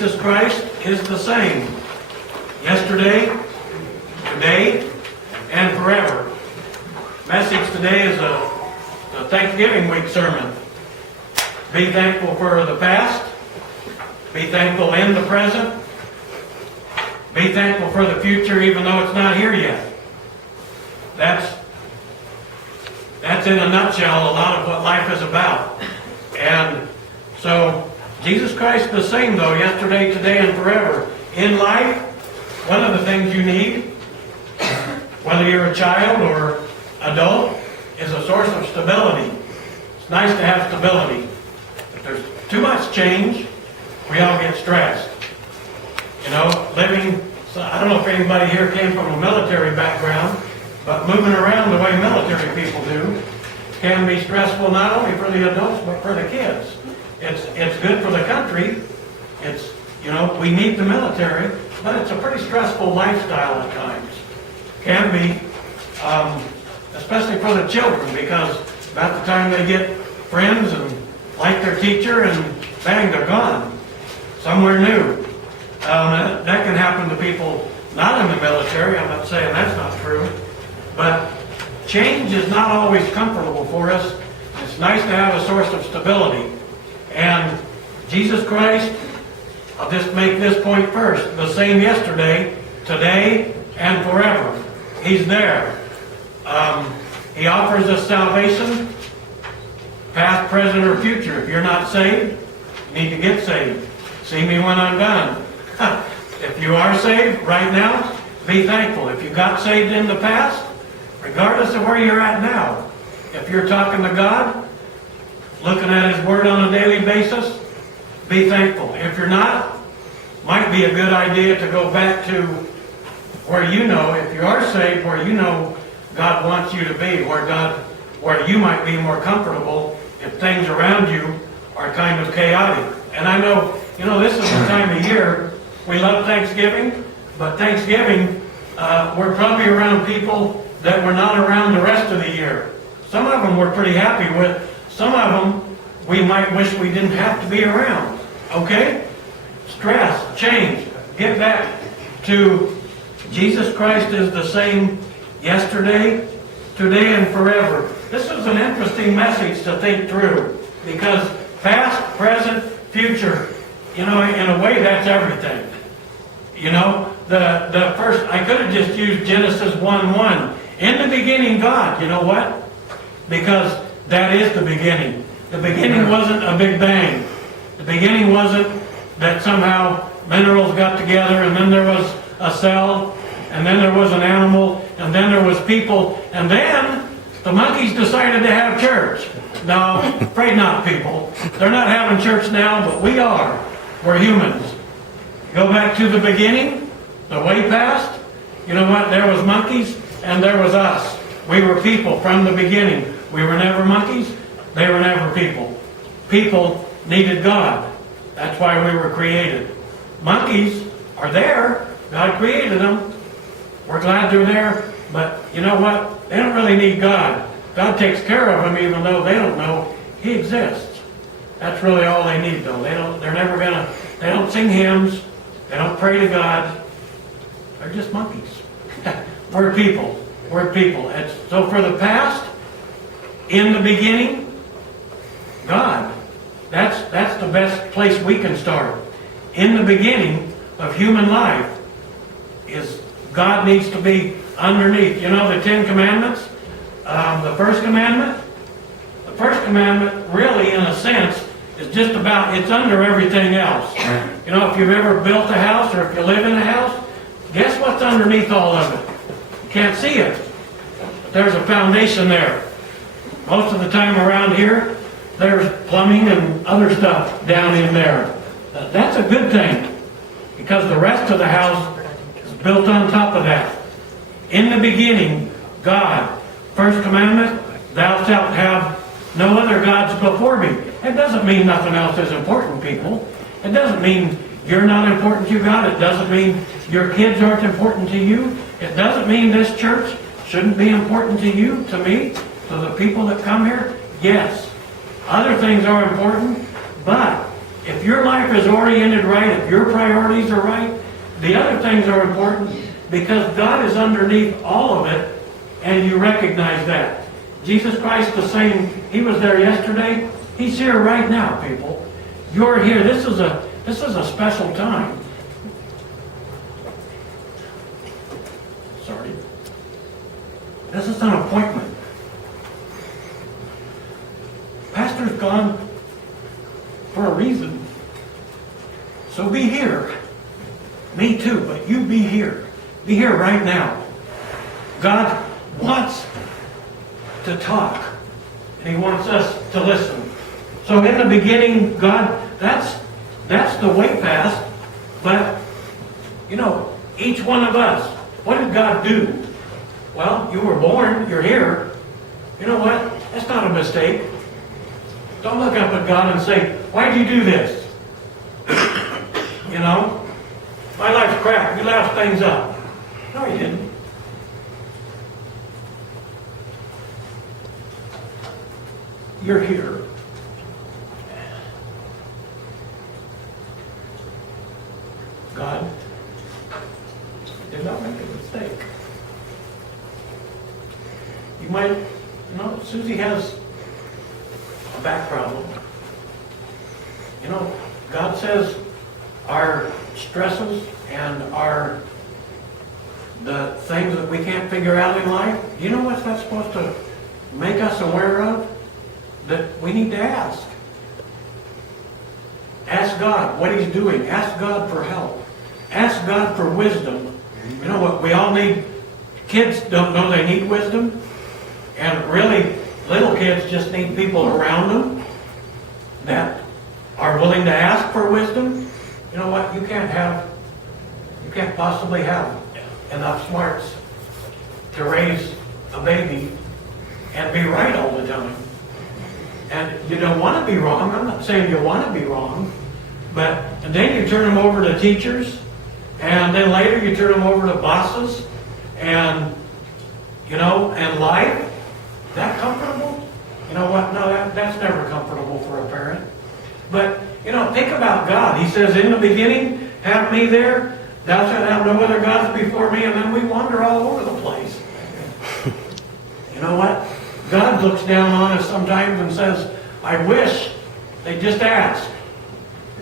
Jesus Christ is the same yesterday, today, and forever. Message today is a Thanksgiving week sermon. Be thankful for the past. Be thankful in the present. Be thankful for the future even though it's not here yet. That's in a nutshell a lot of what life is about. And so Jesus Christ is the same though, yesterday, today, and forever. In life, one of the things you need, whether you're a child or adult, is a source of stability. It's nice to have stability. If there's too much change, we all get stressed. You know, living, so I don't know if anybody here came from a military background, but moving around the way military people do can be stressful not only for the adults, but for the kids. It's good for the country. It's, you know, we need the military, but it's a pretty stressful lifestyle at times. Can be, especially for the children, because about the time they get friends and like their teacher and bang, they're gone. Somewhere new. That can happen to people not in the military. I'm not saying that's not true. But change is not always comfortable for us. It's nice to have a source of stability. And Jesus Christ, I'll just make this point first, the same yesterday, today, and forever. He's there. He offers us salvation, past, present, or future. If you're not saved, you need to get saved. See me when I'm done. If you are saved right now, be thankful. If you got saved in the past, regardless of where you're at now, if you're talking to God, looking at His Word on a daily basis, be thankful. If you're not, might be a good idea to go back to where you know, if you are saved, where you know God wants you to be, where you might be more comfortable if things around you are kind of chaotic. And I know, you know, this is the time of year we love Thanksgiving, but Thanksgiving, we're probably around people that we're not around the rest of the year. Some of them we're pretty happy with. Some of them we might wish we didn't have to be around. Okay? Stress, change. Get back to Jesus Christ is the same yesterday, today, and forever. This is an interesting message to think through because past, present, future, you know, in a way that's everything. You know, the first, I could have just used Genesis 1:1. In the beginning, God. You know what? Because that is the beginning. The beginning wasn't a big bang. The beginning wasn't that somehow minerals got together and then there was a cell and then there was an animal and then there was people and then the monkeys decided to have church. No, afraid not, people. They're not having church now, but we are. We're humans. Go back to the beginning, the way past. You know what? There was monkeys and there was us. We were people from the beginning. We were never monkeys. They were never people. People needed God. That's why we were created. Monkeys are there. God created them. We're glad they're there. But you know what? They don't really need God. God takes care of them even though they don't know He exists. That's really all they need though. They're never gonna, they don't sing hymns. They don't pray to God. They're just monkeys. We're people. We're people. So for the past, in the beginning, God. That's the best place we can start. In the beginning of human life is God needs to be underneath. You know the 10 Commandments? The first commandment? The first commandment really, in a sense, is just about, it's under everything else. You know, if you've ever built a house or if you live in a house, guess what's underneath all of it? You can't see it. But there's a foundation there. Most of the time around here, there's plumbing and other stuff down in there. That's a good thing because the rest of the house is built on top of that. In the beginning, God. First commandment, thou shalt have no other gods before me. It doesn't mean nothing else is important, people. It doesn't mean you're not important to God. It doesn't mean your kids aren't important to you. It doesn't mean this church shouldn't be important to you, to me, to the people that come here. Yes, other things are important, but if your life is oriented right, if your priorities are right, the other things are important because God is underneath all of it, and you recognize that. Jesus Christ the same, He was there yesterday, He's here right now, people. You're here. This is a special time. Sorry. This is an appointment. Pastor's gone for a reason. So be here. Me too, but you be here. Be here right now. God wants to talk, and He wants us to listen. So in the beginning, God, that's the way past. But, each one of us, what did God do? Well, you were born, you're here. You know what? That's not a mistake. Don't look up at God and say, why'd you do this? My life's crap. You laughed things up. No, you didn't. You're here. God did not make a mistake. You might, Susie has a back problem. God says our stresses and the things that we can't figure out in life, you know what's that supposed to make us aware of? That we need to ask. Ask God what He's doing. Ask God for help. Ask God for wisdom. You know what? We all need, kids don't know they need wisdom. And really, little kids just need people around them that are willing to ask for wisdom. You know what? You can't possibly have enough smarts to raise a baby and be right all the time. And you don't want to be wrong. I'm not saying you want to be wrong. And then you turn them over to teachers. And then later you turn them over to bosses. And life. That comfortable? You know what? No, that's never comfortable for a parent. But, think about God. He says, in the beginning, have me there. Thou shalt have no other gods before me. And then we wander all over the place. You know what? God looks down on us sometimes and says, I wish they'd just ask.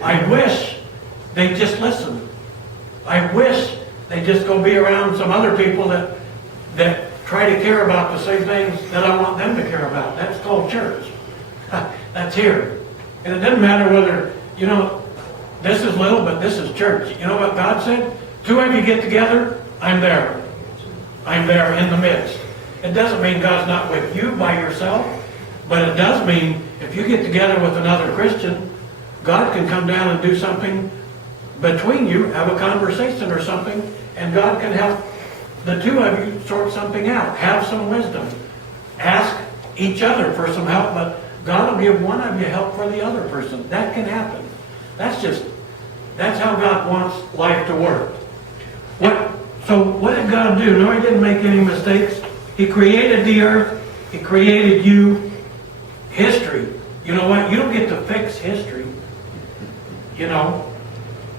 I wish they'd just listen. I wish they'd just go be around some other people that try to care about the same things that I want them to care about. That's called church. That's here. And it doesn't matter whether, this is little, but this is church. You know what God said? Two of you get together, I'm there. I'm there in the midst. It doesn't mean God's not with you by yourself, but it does mean if you get together with another Christian, God can come down and do something between you, have a conversation or something, and God can help the two of you sort something out. Have some wisdom. Ask each other for some help, but God will give one of you help for the other person. That can happen. That's how God wants life to work. So what did God do? No, He didn't make any mistakes. He created the earth. He created you. History. You know what? You don't get to fix history.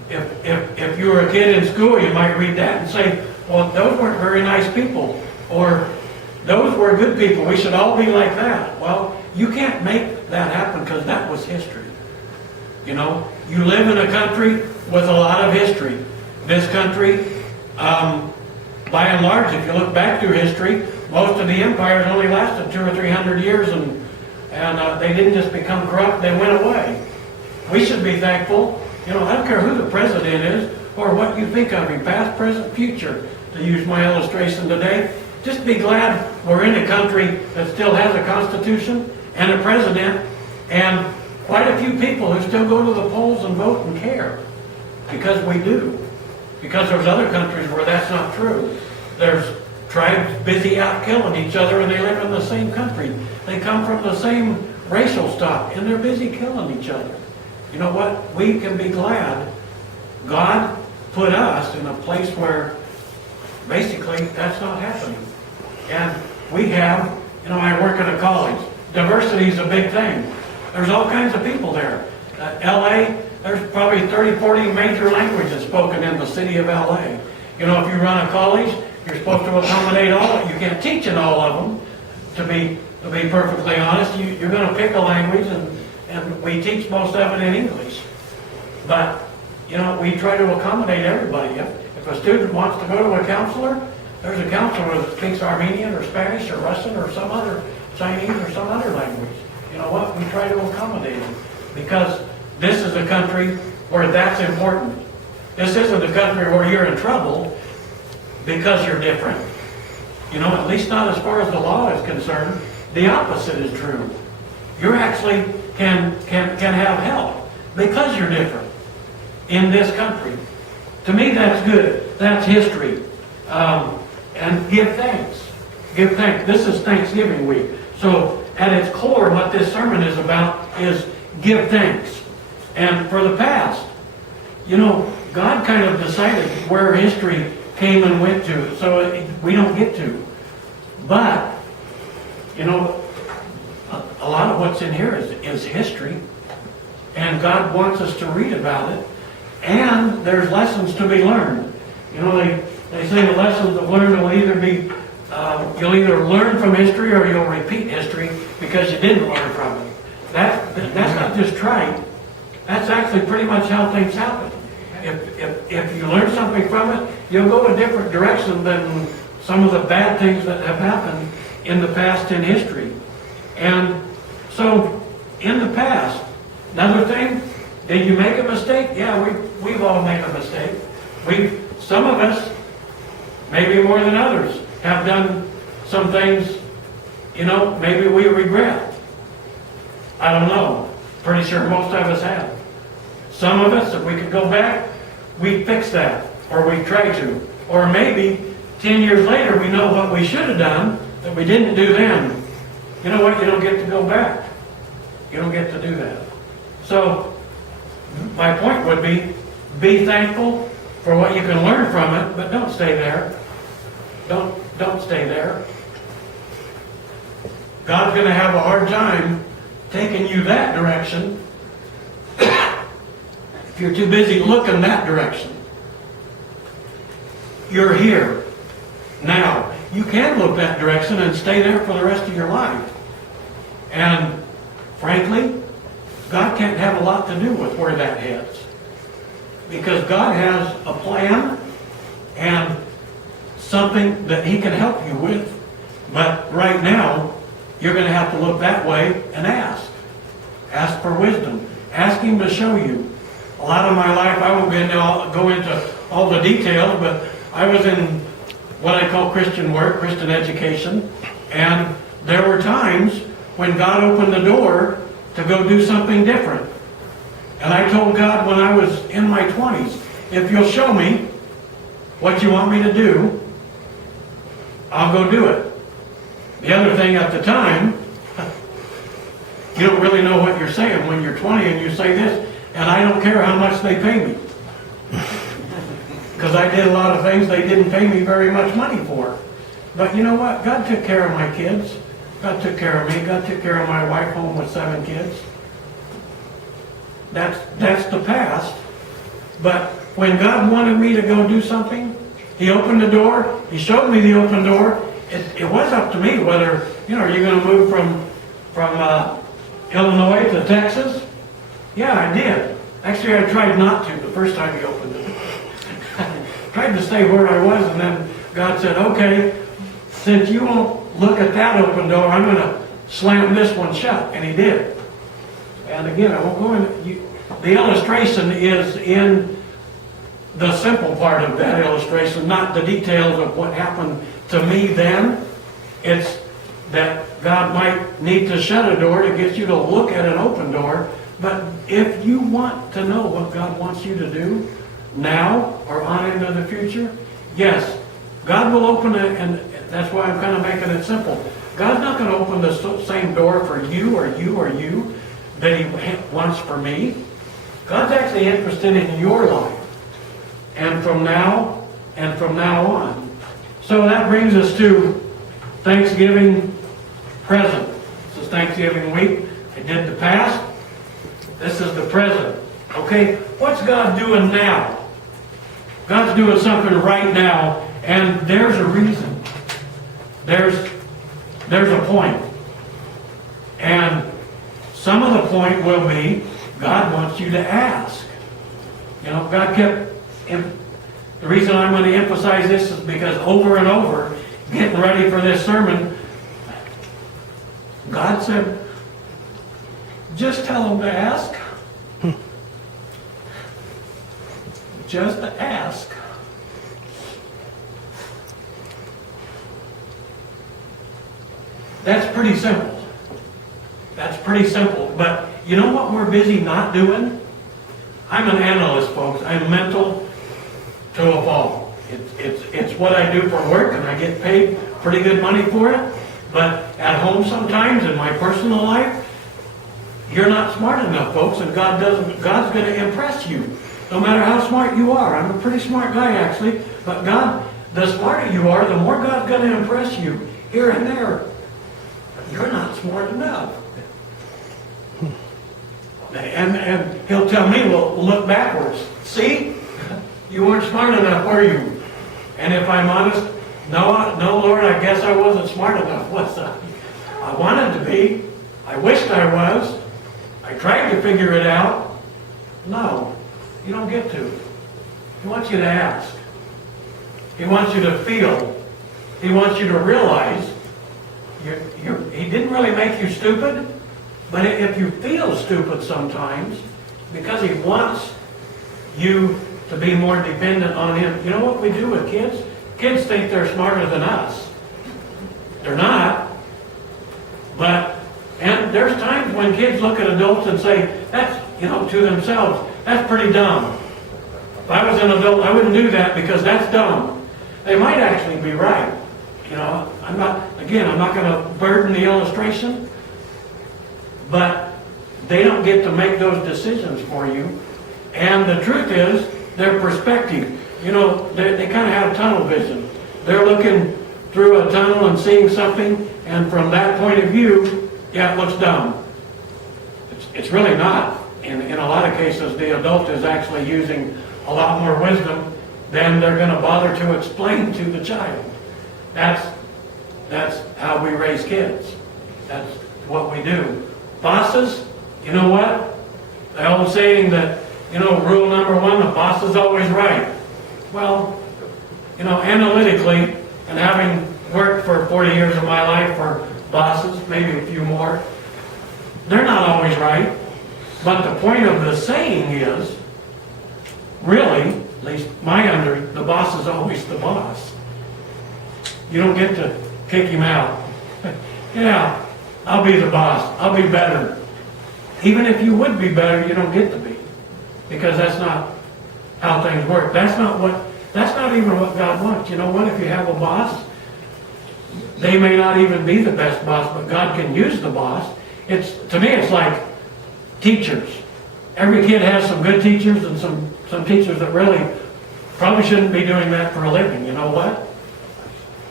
If you were a kid in school, you might read that and say, well, those weren't very nice people. Or those were good people. We should all be like that. Well, you can't make that happen because that was history. You live in a country with a lot of history. This country, by and large, if you look back through history, most of the empires only lasted 200 or 300 years, and they didn't just become corrupt, they went away. We should be thankful. I don't care who the president is or what you think of him, past, present, future, to use my illustration today. Just be glad we're in a country that still has a constitution and a president and quite a few people who still go to the polls and vote and care. Because we do. Because there's other countries where that's not true. There's tribes busy out killing each other and they live in the same country. They come from the same racial stock and they're busy killing each other. You know what? We can be glad God put us in a place where basically that's not happening. And we have, I work at a college. Diversity is a big thing. There's all kinds of people there. LA, there's probably 30, 40 major languages spoken in the city of LA. You know, if you run a college, you're supposed to accommodate all of it. You can't teach in all of them, to be perfectly honest. You're going to pick a language, and we teach most of it in English. But, you know, we try to accommodate everybody. If a student wants to go to a counselor, there's a counselor that speaks Armenian or Spanish or Russian or some other Chinese or some other language. You know what? We try to accommodate them because this is a country where that's important. This isn't a country where you're in trouble because you're different. You know, at least not as far as the law is concerned. The opposite is true. You actually can have help because you're different in this country. To me, that's good. That's history. And give thanks. Give thanks. This is Thanksgiving week. So at its core, what this sermon is about is give thanks. And for the past, you know, God kind of decided where history came and went to, so we don't get to. But, you know, a lot of what's in here is history. And God wants us to read about it. And there's lessons to be learned. You know, they say the lessons of learning will either be, you'll either learn from history or you'll repeat history because you didn't learn from it. That's not just trite. That's actually pretty much how things happen. If you learn something from it, you'll go a different direction than some of the bad things that have happened in the past in history. And so, in the past, another thing, did you make a mistake? Yeah, we've all made a mistake. Some of us, maybe more than others, have done some things, you know, maybe we regret. I don't know. Pretty sure most of us have. Some of us, if we could go back, we'd fix that, or we'd try to. Or maybe 10 years later, we know what we should have done that we didn't do then. You know what? You don't get to go back. You don't get to do that. So, my point would be thankful for what you can learn from it, but don't stay there. Don't stay there. God's going to have a hard time taking you that direction if you're too busy looking that direction. You're here now. You can look that direction and stay there for the rest of your life. And frankly, God can't have a lot to do with where that heads. Because God has a plan and something that He can help you with. But right now, you're going to have to look that way and ask. Ask for wisdom. Ask Him to show you. A lot of my life, I won't go into all the details, but I was in what I call Christian work, Christian education, and there were times when God opened the door to go do something different. And I told God when I was in my 20s, if you'll show me what you want me to do, I'll go do it. The other thing at the time, you don't really know what you're saying when you're 20 and you say this, and I don't care how much they pay me. Because I did a lot of things they didn't pay me very much money for. But you know what? God took care of my kids. God took care of me. God took care of my wife home with 7 kids. That's the past. But when God wanted me to go do something, He opened the door. He showed me the open door. It was up to me whether, you know, are you going to move from Illinois to Texas? Yeah, I did. Actually, I tried not to the first time He opened it. Tried to stay where I was, and then God said, okay, since you won't look at that open door, I'm going to slam this one shut. And He did. And again, I won't go into the illustration is in the simple part of that illustration, not the details of what happened to me then. It's that God might need to shut a door to get you to look at an open door. But if you want to know what God wants you to do now or on into the future, yes, God will open it, and that's why I'm kind of making it simple. God's not going to open the same door for you or you or you that He wants for me. God's actually interested in your life. And from now on. So that brings us to Thanksgiving present. This is Thanksgiving week. I did the past. This is the present. Okay. Okay, what's God doing now? God's doing something right now, and there's a reason. There's a point. And some of the point will be, God wants you to ask. You know, God kept, the reason I'm going to emphasize this is because over and over, getting ready for this sermon, God said, just tell them to ask. Just to ask. That's pretty simple. That's pretty simple. But you know what we're busy not doing? I'm an analyst, folks. I'm mental to a fault. It's what I do for work, and I get paid pretty good money for it. But at home sometimes, in my personal life, you're not smart enough, folks, and God's going to impress you. No matter how smart you are. I'm a pretty smart guy, actually. But God, the smarter you are, the more God's going to impress you here and there. You're not smart enough. And He'll tell me, well, look backwards. See? You weren't smart enough, were you? And if I'm honest, no, Lord, I guess I wasn't smart enough, was I? I wanted to be. I wished I was. I tried to figure it out. No. You don't get to. He wants you to ask. He wants you to feel. He wants you to realize He didn't really make you stupid, but if you feel stupid sometimes, because He wants you to be more dependent on Him. You know what we do with kids? Kids think they're smarter than us. They're not. And there's times when kids look at adults and say, that's, to themselves, that's pretty dumb. If I was an adult, I wouldn't do that because that's dumb. They might actually be right. I'm not going to burden the illustration, but they don't get to make those decisions for you. And the truth is, their perspective, they kind of have tunnel vision. They're looking through a tunnel and seeing something, and from that point of view, yeah, it looks dumb. It's really not. In a lot of cases, the adult is actually using a lot more wisdom than they're going to bother to explain to the child. That's how we raise kids. That's what we do. Bosses, you know what? The old saying that, rule number one, the boss is always right. Well, analytically, and having worked for 40 years of my life for bosses, maybe a few more, they're not always right. But the point of the saying is, really, at least the boss is always the boss. You don't get to kick him out. Yeah, I'll be the boss. I'll be better. Even if you would be better, you don't get to be. Because that's not how things work. That's not even what God wants. You know what? If you have a boss, they may not even be the best boss, but God can use the boss. To me, it's like teachers. Every kid has some good teachers and some teachers that really probably shouldn't be doing that for a living. You know what?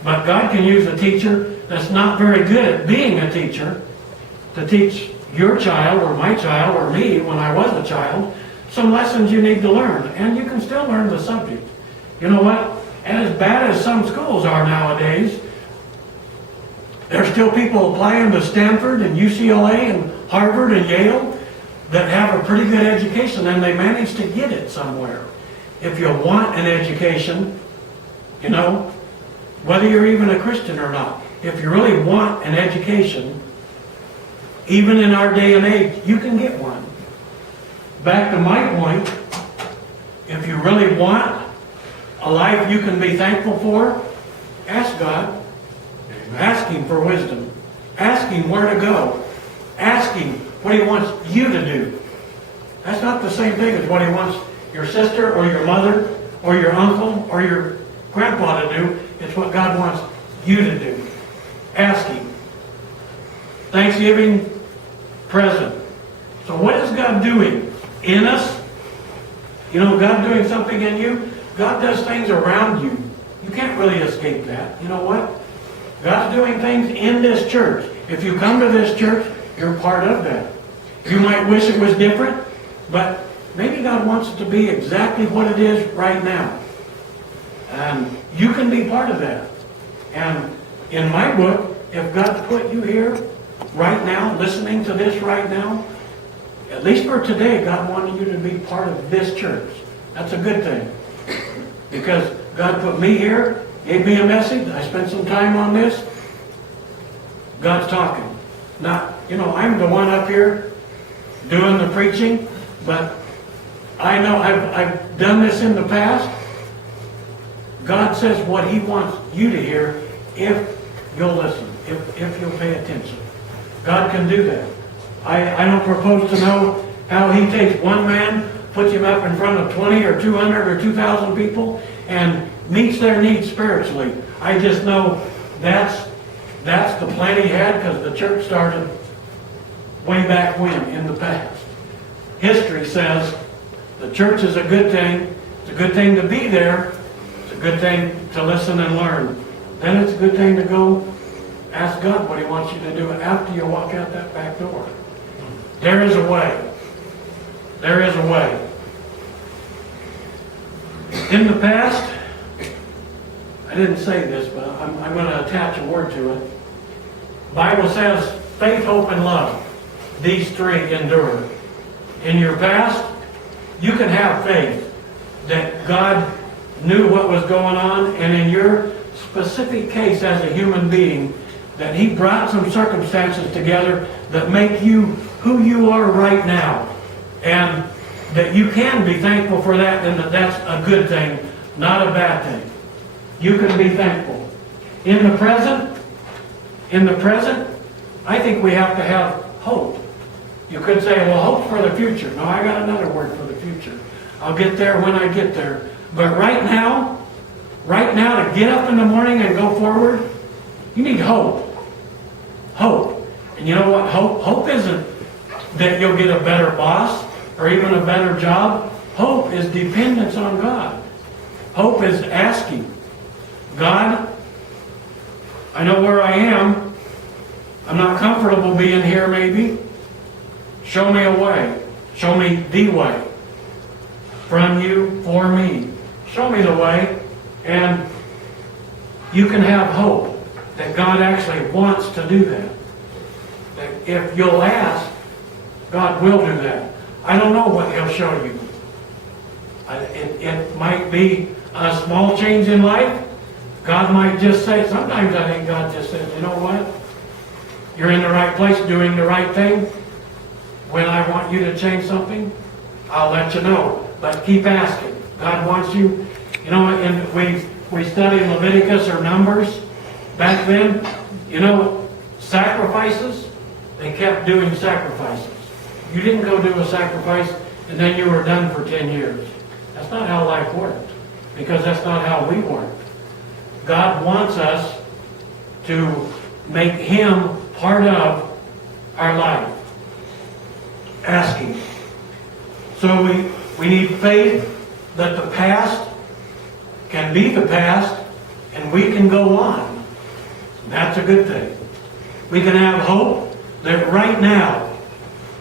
But God can use a teacher that's not very good at being a teacher to teach your child or my child or me when I was a child some lessons you need to learn. And you can still learn the subject. You know what? As bad as some schools are nowadays, there's still people applying to Stanford and UCLA and Harvard and Yale that have a pretty good education, and they manage to get it somewhere. If you want an education, whether you're even a Christian or not, if you really want an education, even in our day and age, you can get one. Back to my point, if you really want a life you can be thankful for, ask God. Ask Him for wisdom. Ask Him where to go. Ask Him what He wants you to do. That's not the same thing as what He wants your sister or your mother or your uncle or your grandpa to do. It's what God wants you to do. Ask Him. Thanksgiving present. So what is God doing in us? God doing something in you. God does things around you. You can't really escape that. You know what? God's doing things in this church. If you come to this church, you're part of that. You might wish it was different, but maybe God wants it to be exactly what it is right now. And you can be part of that. And in my book, if God put you here right now, listening to this right now, at least for today, God wanted you to be part of this church. That's a good thing. Because God put me here, gave me a message, I spent some time on this. God's talking. Not, I'm the one up here doing the preaching, but I know I've done this in the past. God says what He wants you to hear if you'll listen, if you'll pay attention. God can do that. I don't propose to know how He takes one man, puts him up in front of 20 or 200 or 2,000 people, and meets their needs spiritually. I just know that's the plan He had, because the church started way back when, in the past. History says the church is a good thing. It's a good thing to be there. It's a good thing to listen and learn. Then it's a good thing to go ask God what He wants you to do after you walk out that back door. There is a way. There is a way. In the past, I didn't say this, but I'm going to attach a word to it. The Bible says faith, hope, and love. These three endure. In your past, you can have faith that God knew what was going on, and in your specific case as a human being, that He brought some circumstances together that make you who you are right now. And that you can be thankful for that, and that's a good thing, not a bad thing. You can be thankful. In the present, I think we have to have hope. You could say, well, hope for the future. No, I got another word for the future. I'll get there when I get there. But right now, to get up in the morning and go forward, you need hope. Hope. And you know what? Hope isn't that you'll get a better boss or even a better job. Hope is dependence on God. Hope is asking, God, I know where I am. I'm not comfortable being here maybe. Show me a way. Show me the way. From you, for me. Show me the way. And you can have hope that God actually wants to do that. That if you'll ask, God will do that. I don't know what He'll show you. It might be a small change in life. God might just say, sometimes I think God just says, you know what? You're in the right place doing the right thing. When I want you to change something, I'll let you know. But keep asking. God wants you. And we studied Leviticus or Numbers back then. Sacrifices, they kept doing sacrifices. You didn't go do a sacrifice and then you were done for 10 years. That's not how life worked, because that's not how we work. God wants us to make Him part of our life. Asking. So we need faith that the past can be the past and we can go on. That's a good thing. We can have hope that right now,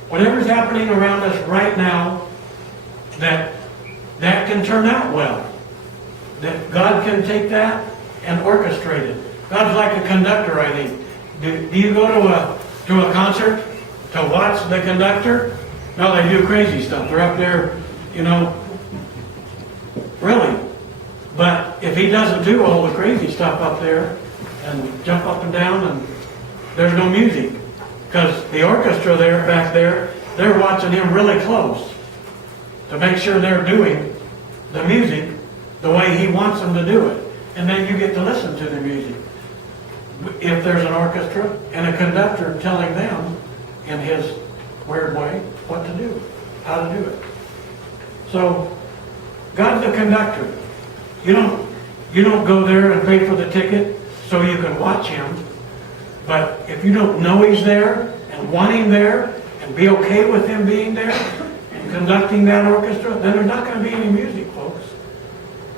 whatever's happening around us right now, that can turn out well. That God can take that and orchestrate it. God's like a conductor, I think. Do you go to a concert to watch the conductor? No, they do crazy stuff. They're up there, really. But if he doesn't do all the crazy stuff up there and jump up and down, and there's no music. Because the orchestra back there, they're watching him really close to make sure they're doing the music the way he wants them to do it. And then you get to listen to the music. If there's an orchestra and a conductor telling them in his weird way what to do, how to do it. So, God's the conductor. You don't go there and pay for the ticket so you can watch Him. But if you don't know He's there and want Him there and be okay with Him being there and conducting that orchestra, then there's not going to be any music, folks.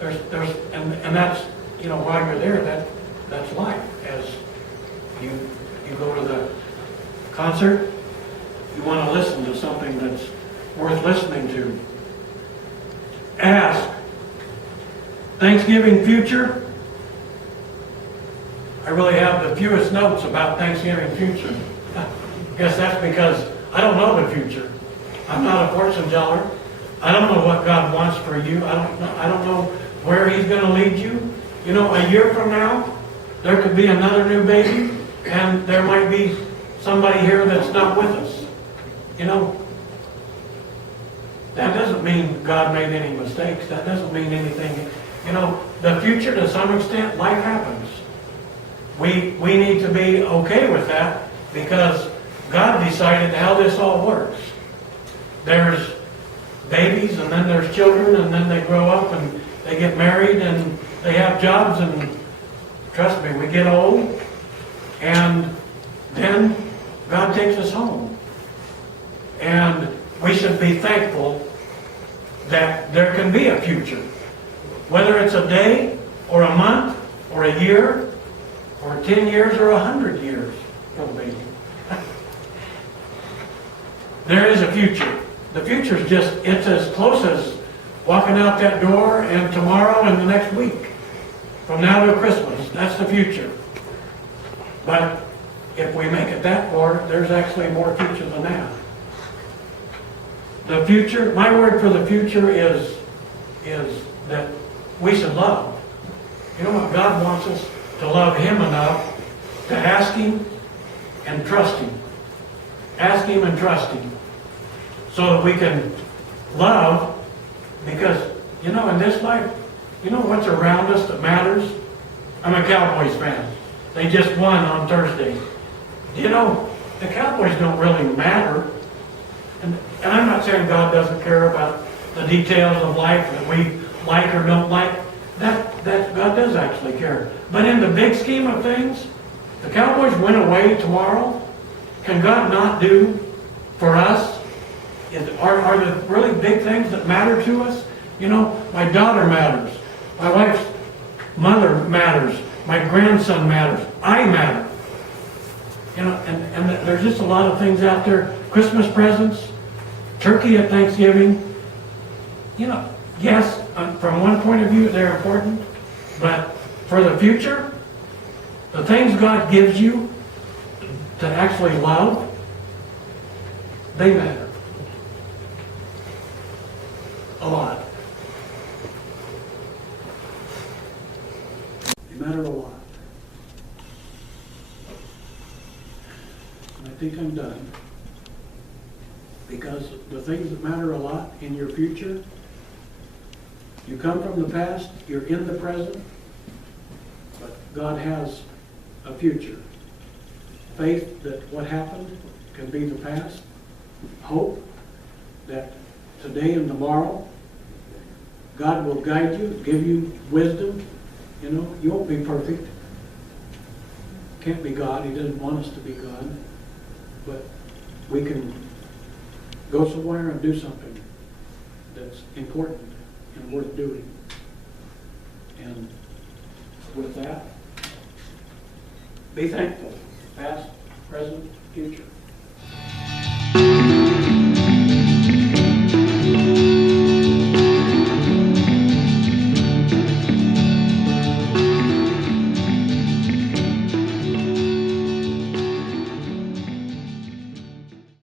And that's, while you're there, that's life. As you go to the concert, you want to listen to something that's worth listening to. ask. Thanksgiving future. I really have the fewest notes about Thanksgiving future. I guess that's because I don't know the future. I'm not a fortune teller. I don't know what God wants for you. I don't know where He's going to lead you. You know, a year from now, there could be another new baby, and there might be somebody here that's not with us. You know, that doesn't mean God made any mistakes. That doesn't mean anything. You know, the future, to some extent, life happens. We need to be okay with that because God decided how this all works. There's babies, and then there's children, and then they grow up and they get married and they have jobs, and trust me, we get old, and then God takes us home. And we should be thankful that there can be a future. Whether it's a day, or a month, or a year, or 10 years, or 100 years, for the baby. There is a future. The future is just, it's as close as walking out that door and tomorrow and the next week. From now to Christmas, that's the future. But if we make it that far, there's actually more future than that. The future, my word for the future is that we should love. You know what? God wants us to love Him enough to ask Him and trust Him. Ask Him and trust Him. So that we can love, because, you know, in this life, you know what's around us that matters? I'm a Cowboys fan. They just won on Thursday. You know, the Cowboys don't really matter. And I'm not saying God doesn't care about the details of life that we like or don't like. That God does actually care. But in the big scheme of things, the Cowboys win away tomorrow. Can God not do for us? Are the really big things that matter to us? You know, my daughter matters. My wife's mother matters. My grandson matters. I matter. You know, and there's just a lot of things out there. Christmas presents, turkey at Thanksgiving. You know, yes, from one point of view, they're important. But for the future, the things God gives you to actually love, they matter. A lot. They matter a lot. And I think I'm done. Because the things that matter a lot in your future, you come from the past, you're in the present, but God has a future. Faith that what happened can be the past. Hope that today and tomorrow, God will guide you, give you wisdom. You know, you won't be perfect. Can't be God. He doesn't want us to be God. But we can go somewhere and do something that's important and worth doing. And with that, be thankful. Past, present, future.